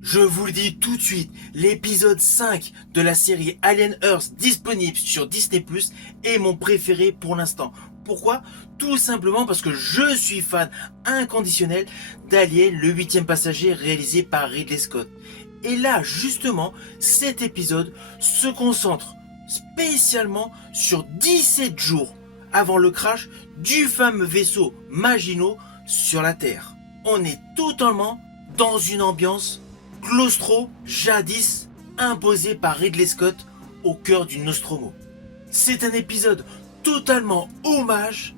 Je vous le dis tout de suite, l'épisode 5 de la série Alien Earth disponible sur Disney+, est mon préféré pour l'instant. Pourquoi? Tout simplement parce que je suis fan inconditionnel d'Alien, le 8e passager réalisé par Ridley Scott. Et là, justement, cet épisode se concentre spécialement sur 17 jours avant le crash du fameux vaisseau Maginot sur la Terre. On est totalement dans une ambiance claustro jadis imposée par Ridley Scott au cœur du Nostromo. C'est un épisode totalement hommage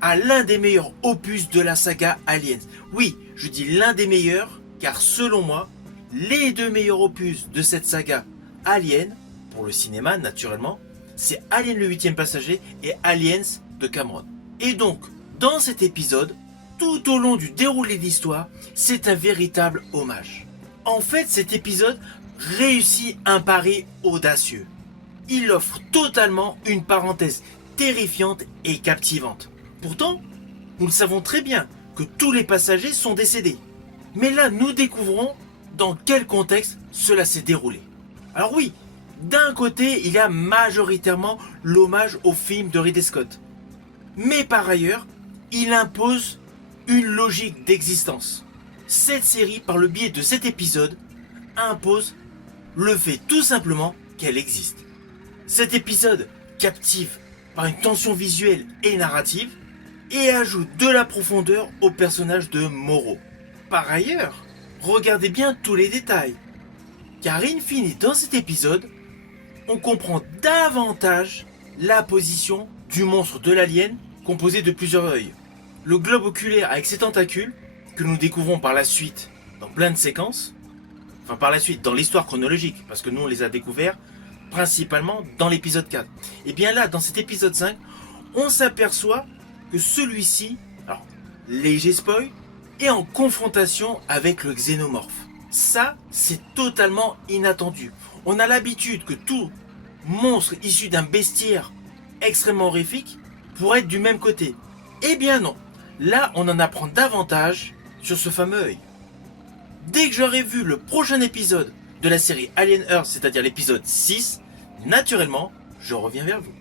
à l'un des meilleurs opus de la saga Aliens. Oui, je dis l'un des meilleurs, car selon moi, les deux meilleurs opus de cette saga Alien, pour le cinéma naturellement, c'est Alien le 8e passager et Aliens de Cameron. Et donc, dans cet épisode, tout au long du déroulé de l'histoire, c'est un véritable hommage. En fait, cet épisode réussit un pari audacieux. Il offre totalement une parenthèse terrifiante et captivante. Pourtant, nous le savons très bien que tous les passagers sont décédés. Mais là, nous découvrons dans quel contexte cela s'est déroulé. Alors oui, d'un côté, il y a majoritairement l'hommage au film de Ridley Scott. Mais par ailleurs, il impose une logique d'existence. Cette série, par le biais de cet épisode, impose le fait tout simplement qu'elle existe. Cet épisode captive par une tension visuelle et narrative et ajoute de la profondeur au personnage de Moreau. Par ailleurs, regardez bien tous les détails, car in fine, dans cet épisode, on comprend davantage la position du monstre de l'alien composé de plusieurs œils. Le globe oculaire avec ses tentacules, que nous découvrons par la suite dans plein de séquences, enfin par la suite dans l'histoire chronologique, parce que nous on les a découverts principalement dans l'épisode 4. Et bien là, dans cet épisode 5, on s'aperçoit que celui-ci, alors léger spoil, est en confrontation avec le xénomorphe. Ça, c'est totalement inattendu. On a l'habitude que tout monstre issu d'un bestiaire extrêmement horrifique pourrait être du même côté. Eh bien non. Là, on en apprend davantage sur ce fameux œil. Dès que j'aurai vu le prochain épisode de la série Alien Earth, c'est-à-dire l'épisode 6, naturellement, je reviens vers vous.